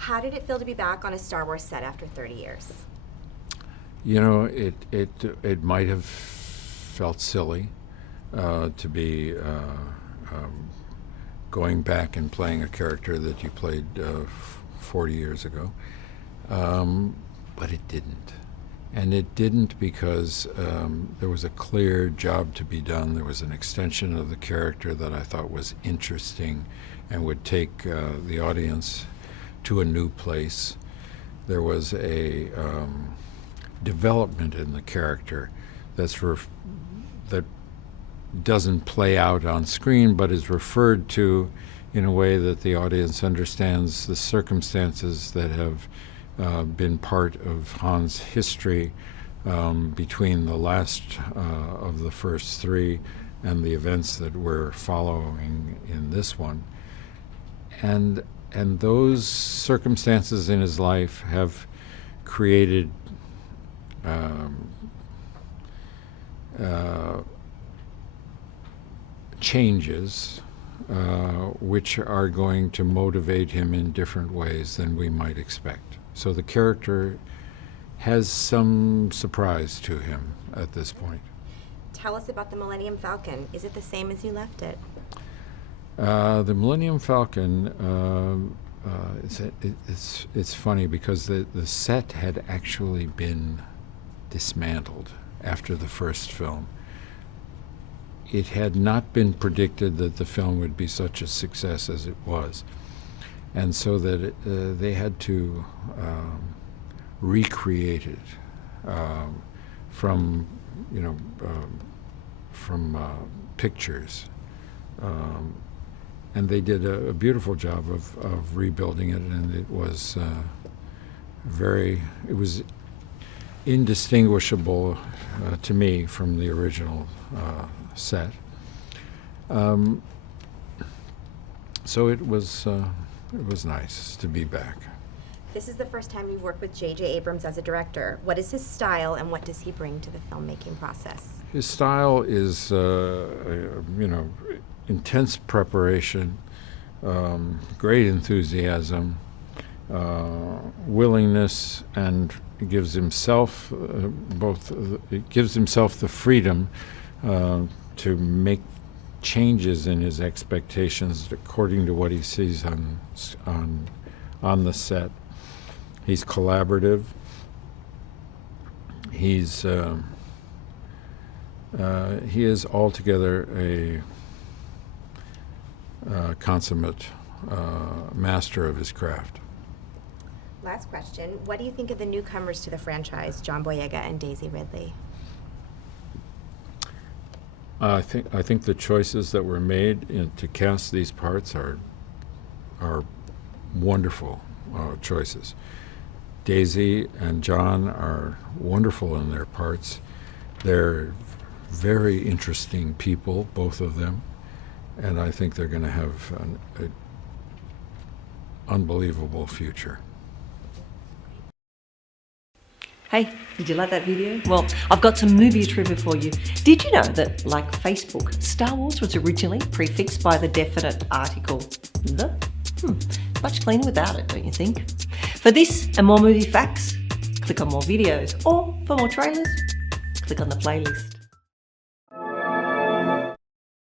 How did it feel to be back on a Star Wars set after 30 years? You know, it might have felt silly to be going back and playing a character that you played 40 years ago, but it didn't. And it didn't because there was a clear job to be done. There was an extension of the character that I thought was interesting and would take the audience to a new place. There was a development in the character that doesn't play out on screen, but is referred to in a way that the audience understands the circumstances that have been part of Han's history between the last of the first three and the events that we're following in this one. And those circumstances in his life have created changes which are going to motivate him in different ways than we might expect. So the character has some surprise to him at this point. Tell us about the Millennium Falcon. Is it the same as you left it? The Millennium Falcon, it's funny because the set had actually been dismantled after the first film. It had not been predicted that the film would be such a success as it was. And so that they had to recreate it from pictures. And they did a beautiful job of rebuilding it, and it was it was indistinguishable to me from the original set. So it was nice to be back. This is the first time you've worked with J.J. Abrams as a director. What is his style, and what does he bring to the filmmaking process? His style is, intense preparation, great enthusiasm, willingness, and gives himself gives himself the freedom to make changes in his expectations according to what he sees on the set. He's collaborative. He is altogether a consummate master of his craft. Last question. What do you think of the newcomers to the franchise, John Boyega and Daisy Ridley? I think the choices that were made to cast these parts are wonderful choices. Daisy and John are wonderful in their parts. They're very interesting people, both of them, and I think they're going to have an unbelievable future. Hey, did you like that video? Well, I've got some movie trivia for you. Did you know that, like Facebook, Star Wars was originally prefixed by the definite article the? Much cleaner without it, don't you think? For this and more movie facts, click on more videos, or for more trailers, click on the playlist.